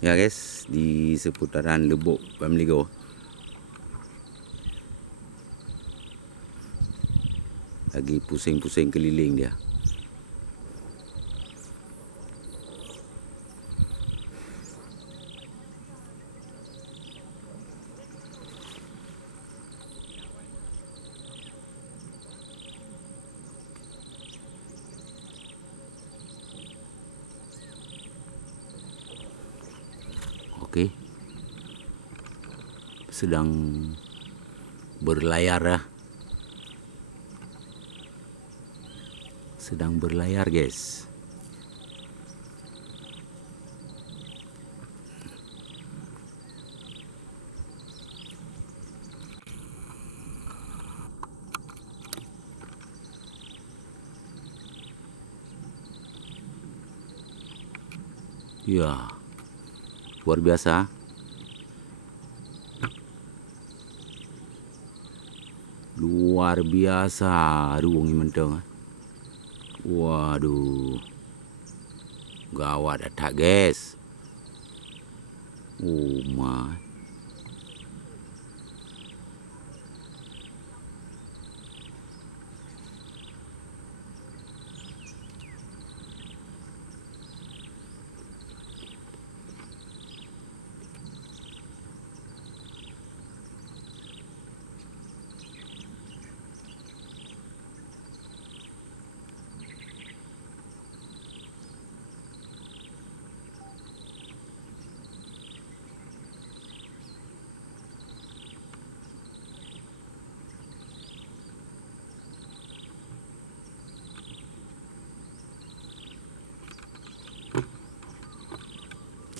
Ya guys, di seputaran Lubuk Pamligo. Lagi pusing-pusing keliling dia. Okey. Sedang berlayar lah. Sedang berlayar guys. Ya, luar biasa. Luar biasa ruang ni mentang. Waduh. Gawat dah guys. Oh my.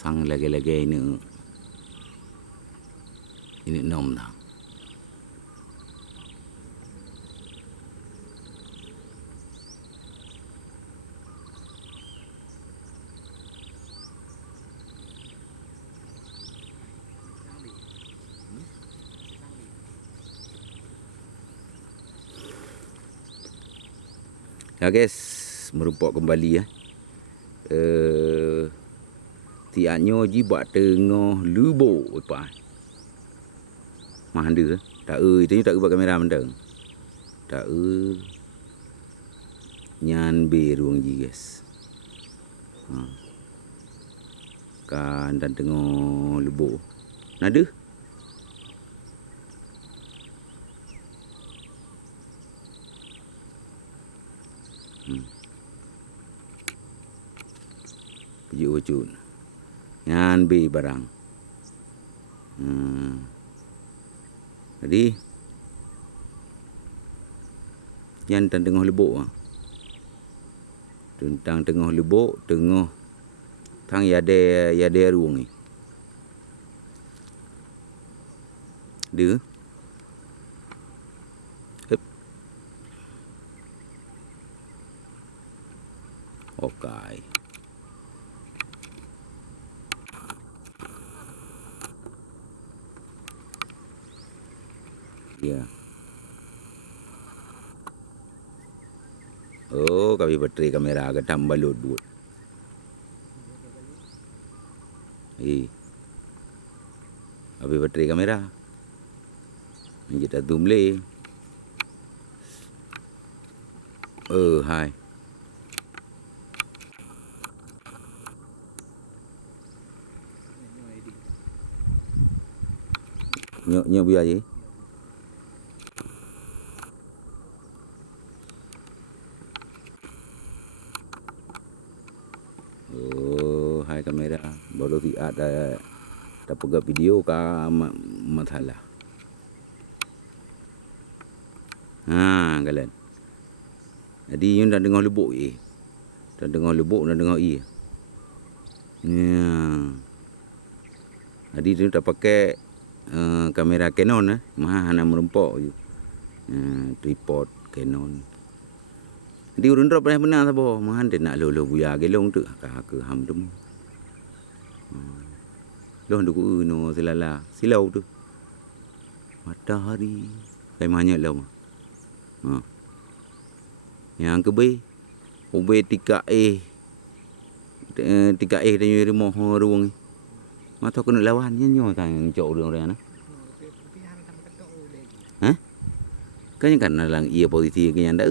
Sang lagi-lagi ini nom dah. Ya guys, merupak kembali ya. Tiaknya jibat tengah Lubuk apa. Mah anda tak itu tak buat kamera mentang. Tak nyan be ruang ji guys. Kan dan tengah Lubuk. Nada? Pujuk-pujuk. Nyan be barang. Jadi yang tengah Lubuk. Tentang tengah Lubuk, tengah tang ya ada ruang ni. Dia. Hup. Okey. Ya. Oh, kami bateri kamera ke tambah load buat. Kami bateri kamera. Kita zoom le. Hai. Nyok biar je. Oh, hai kamera. Baru ada pegang video ka masalah. Kalian. Jadi yun dah dengar Lubuk je. Dah dengar Lubuk dan dengar i. Ya. Jadi tu tak pakai kamera Canon mah hana merempok je. Tripod Canon. Di urun drop benar sabo, mah dia nak lo buya gelong tu ke ham tu. Loh duku no silala, silau tu. Matahari. Kayak banyak lah. Yang ke B. OB 3A. 3A dan rumah ruang ni. Mata kena lawan nyo tang cok urang orang na. Hah? Kanya kan lang iya posisi kanya ndak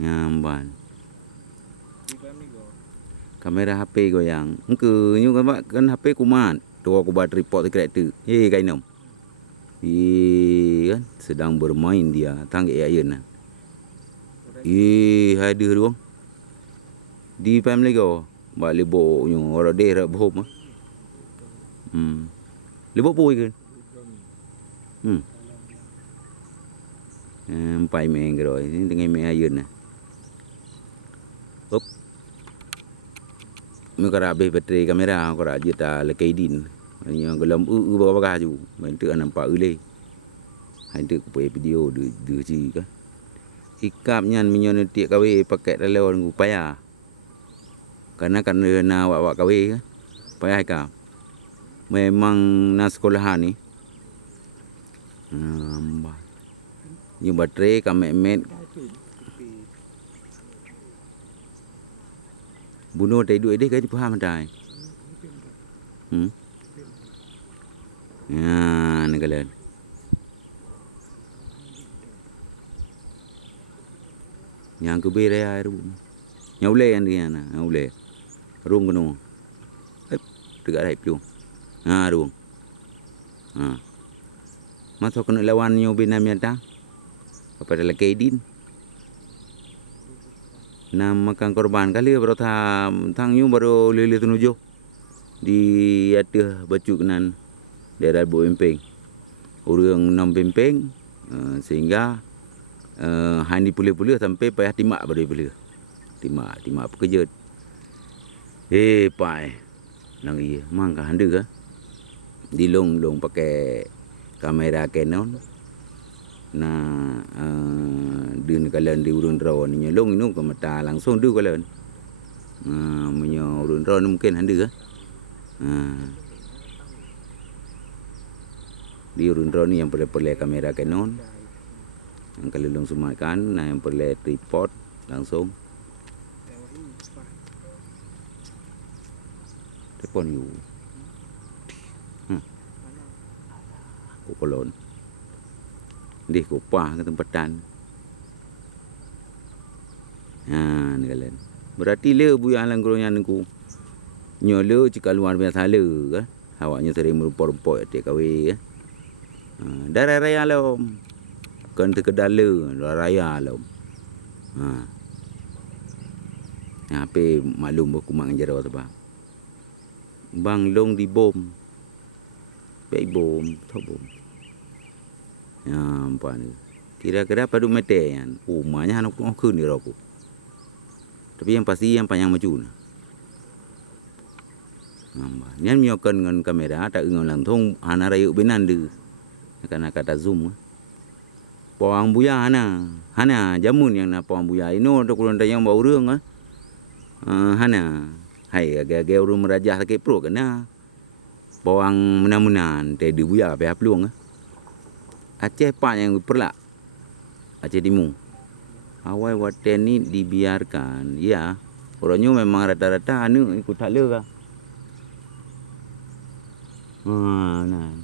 Ngamban. Kamera HP goyang. Engke nyu kan HP kumat. Tu aku buat report kereta. Kai nom. Kan sedang bermain dia tanggik ayun. Hadir doang. Di family go. Ba lebok nyu ora de ra bom. Lebok pui kan. Pai meng rồi, dengan mẹ ayun nè. Up. Mekara be bateri kamera kora jita le kaidin. Yang gelam bawa kaju, main tu nampak ule. Hai tu ku video de ji ka. Ikap nyan minyon tiak kawe pakai telefon ku payah. Karena awak kawe ka. Payah ka. Memang na sekolahan ni. Như bateri kami met bunuh dari duit dia kan dipaham dah. Ya, ni kalian. Yang kubir ya rum. Yang ule yang dia na, yang ule. Rum kenu. Dekat hai piu. Rum. Masuk kena lawan nyo binam yata. Kepada Lekaidin. Namakan korban kali baru thang nyu baru lili tunujo di ada baju kenan daerah Bu Empeng. Urang nom Empeng sehingga hani pulih-pulih sampai payah timak baru pulih. Timak pekerja. Pai. Nang iya mangka hande ka. Di long pakai kamera Canon. Nah, dun kalian di urun rawan ni nyolong inu ke mata langsung du kalian. Menyo urun rawan mungkin hande ka. Di urun rawan ni yang perlu kamera Canon. Yang kalian sumatkan, nah yang perlu tripod langsung. Telepon you. Kolon. Di kupah ke tempatan. Ni kalian. Berarti le buya lang gronya nengku. Nyolo jika luar biasa le kan. Awaknya sering merupa-rupa atik kawe kan. Darah raya lom. Kan terkedal le, raya lom. Apa maklum aku mak ngajara tu bang. Bang long di bom. Baik bom, tak bom. Apa ni? Kira-kira pada mete yang rumahnya anak aku ni aku. Tapi yang pasti yang panjang maju na. Nyan miokan dengan kamera tak ingat langsung hana rayu benan de. Karena kata zoom. Pawang buya hana jamun yang na pawang buya ino tu kulon tayang bau urang hana. Hai agak urang merajah sakit pro kena. Pawang menamunan tadi buya pe apluang Aceh pak yang perlak. Aceh Timur. Awal waten ni dibiarkan. Ya. Orangnya memang rata-rata ikut tak le ka. Nah.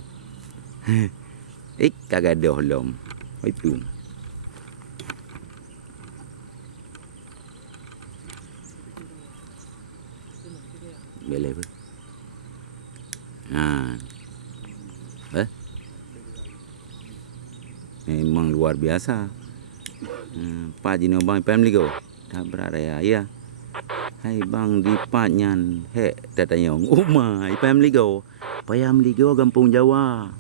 Kagak ada lom. Itu. Boleh apa? Memang luar biasa. Pak Jino bang family go. Tak berarea ya. Hai bang di Panyan. Tatanya rumah family go. Family go kampung Jawa.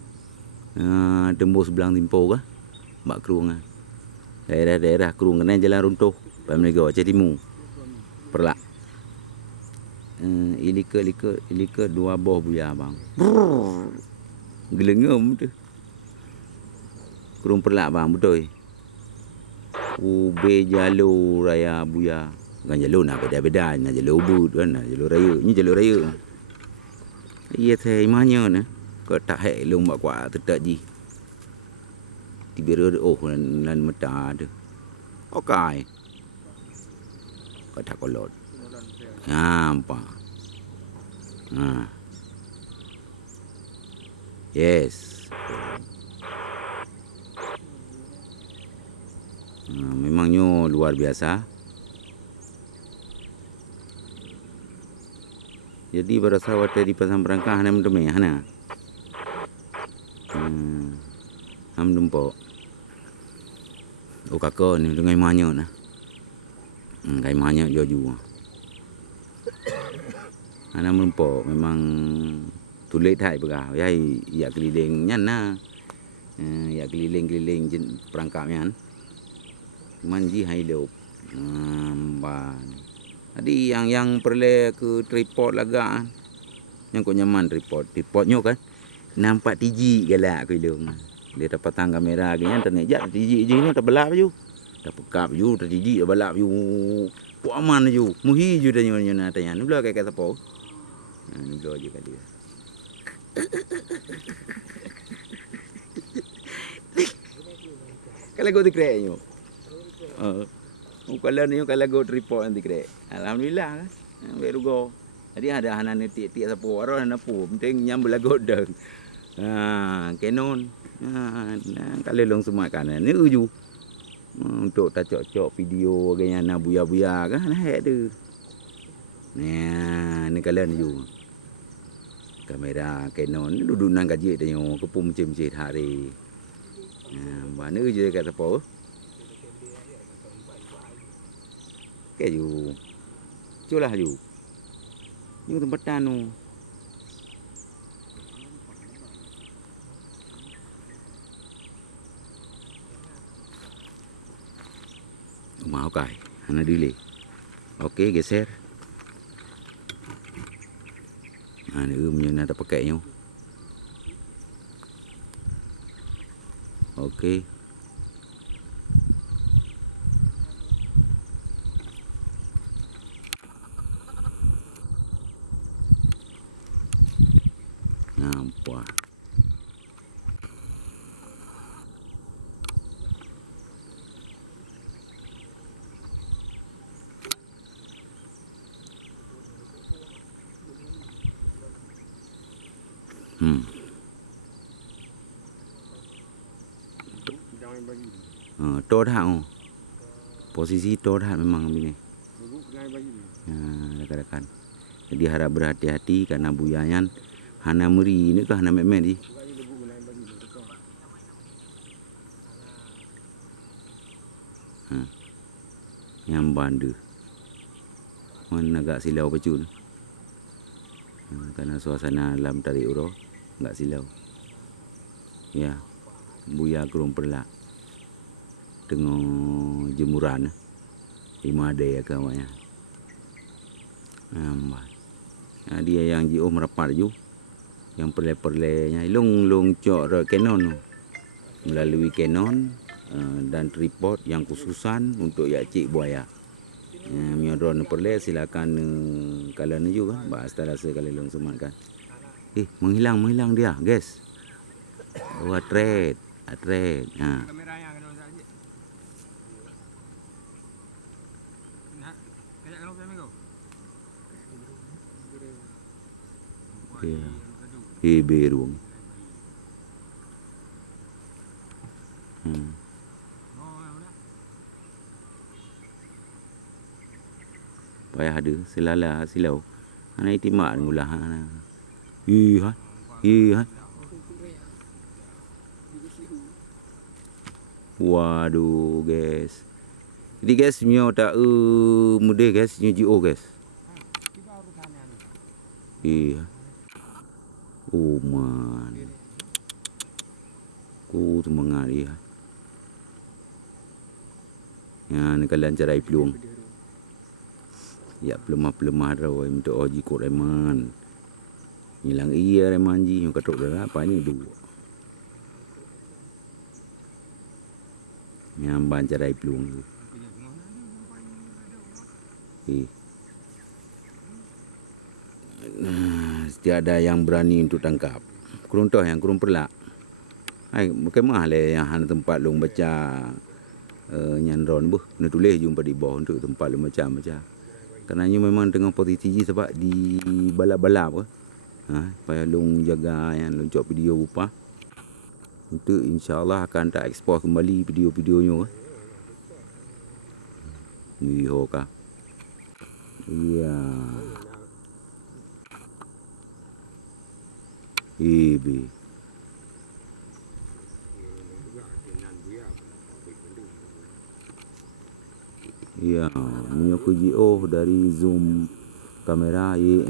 Tembus belang timpo kah? Bak Kerung. Daerah-daerah Kerung kena jalan runtuh. Family go Aceh Timur. Perlak. Ilika dua boh buya bang. Gelengam tu. Kurung perlak bang betul. Ube jalur raya buya. Bukan jalur nak beda-beda. Nak jalur ubud kan. Nak jalur raya. Ini jalur raya. Iya saya imahnya na. Kau tak hek long bak kuat tetap ji. Tiba oh lan meta ada. Okai. Kata kolot. Nampak. Yes. Memangnya luar biasa. Jadi berasa waktu di pasang perangkah hana mendeme hana. Ham dumpo. O kakak ni dengan manyo na. Kai manyo joju. Hana mendumpo memang tulit hai begah. Yai ya keliling nyan na. Ya keliling-keliling perangkapnya. Manji hai lop. Tadi yang perle ke tripod laga. Yang kau nyaman tripodnya kan. Nampak tiji galak aku ilung. Dia dapat pasang kamera gini internet jat tiji je ni tak belap ju. Tak pekap ju tak tiji tak belap ju. Ku aman ju. Muhi ju dah nyonya tanya. Ni belah kayak siapa? Ni belah je kat dia. Kalau go dikrek nyo. Kalau go tripod nanti krek. Alhamdulillah kan. Baru go. Jadi ada hana ni tiap sapu aro hana pu. Penting nyambul lagu dah. Canon. Kalau long semua kanan ni uju. Untuk tak cok-cok video gaya buya-buya kan hek tu. Ni kalau ni ju. Kamera Canon ni duduk nang gaji tanya kepum macam-macam hari. Mana je kat siapa? Ke ju. Culah ju. Ni tempatan tu. Mau kai, hana delay. Okey, geser. Ni punya nak pakainya. Okey. Nampak. To dah. Posisi to dah memang begini. Rekan-rekan. Jadi harap berhati-hati karena buyayan hana meri ni kah hana mek-mek di. Yang bandu. Mana agak silau pecun. Karena suasana alam tarik uro agak silau. Ya. Buya kurung perlak. Tengok jemuran. Lima ada ya kawannya. Dia yang jio merapat ju. Yang perle-perlenya long cok Canon tu. Melalui Canon dan tripod yang khususan untuk ya cik buaya. Drone perle silakan kalau ni juga bahas rasa kalau long semat kan. Menghilang dia, guys. Trade. Berung. Payah ada silau. Ana itimak ngulah. Waduh, guys. Jadi guys, nyo tak mudah guys, nyo GO guys. Oh man. Ku semangat dia. Ya, ni kalian carai peluang. Ya, pelemah-pelemah raw untuk oji ko reman. Hilang iya reman ji, katok dah apa ni dua. Yang ban carai peluang. Tiada yang berani untuk tangkap. Kurung toh yang kurung perlak. Hai bagaimana le yang hana tempat long baca nyandron buh na tulis jumpa di bawah untuk tempat lu macam-macam. Kerana memang tengah posisi sebab di balap-balap ke. Supaya long jaga yang long cok video rupa. Untuk insya-Allah akan tak expose kembali video-videonya. Ni hoka. Iya. Ibi. Iya, punya GO dari zoom kamera ye